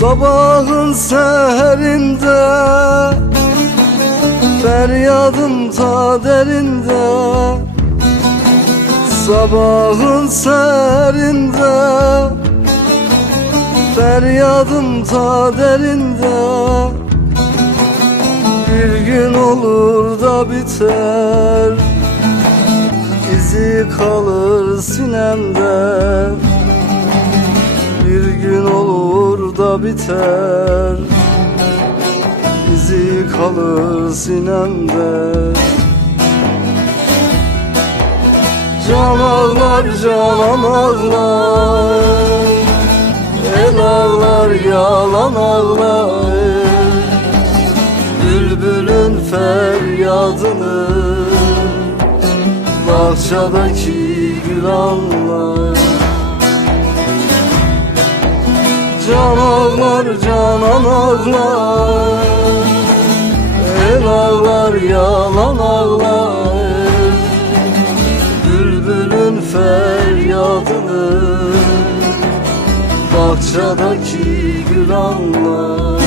Sabahın seherinde, feryadım ta derinde. Sabahın seherinde, feryadım ta derinde. Bir gün olur da biter, izi kalır sinemde. Bir gün olur da biter, izi kalır sinemde. Can ağlar, canan ağlar, el ağlar, yalan ağlar. Bülbülün feryadını bahçedeki gül anlar. Can ağlar, canan ağlar, el ağlar, yalan ağlar. Bülbülün feryadını bahçedeki gül anlar.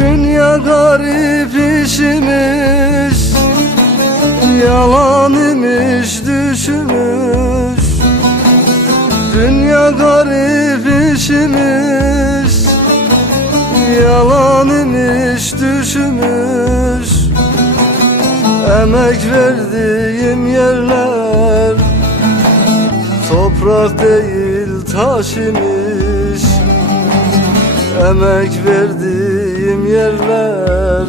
Dünya garip işmiş, yalan imiş düşmüş. Dünya garip işmiş, yalan imiş düşmüş. Emek verdiğim yerler toprak değil taş imiş. Emek verdiğim yerler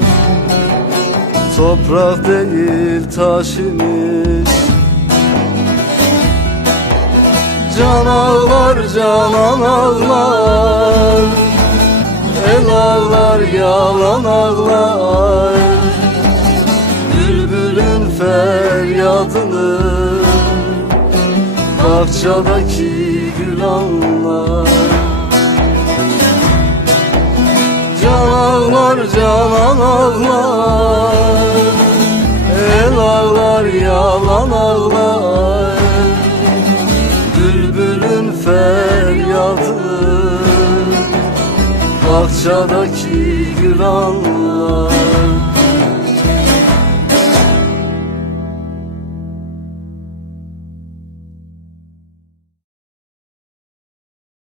toprak değil taş imiş. Can ağlar, canan ağlar, el ağlar, yalan ağlar. Bülbülün feryadını bahçedeki gül anlar. Can ağlar, canan ağlar, el ağlar, yalan ağlar. Bülbülün feryadını bahçedeki gül anlar.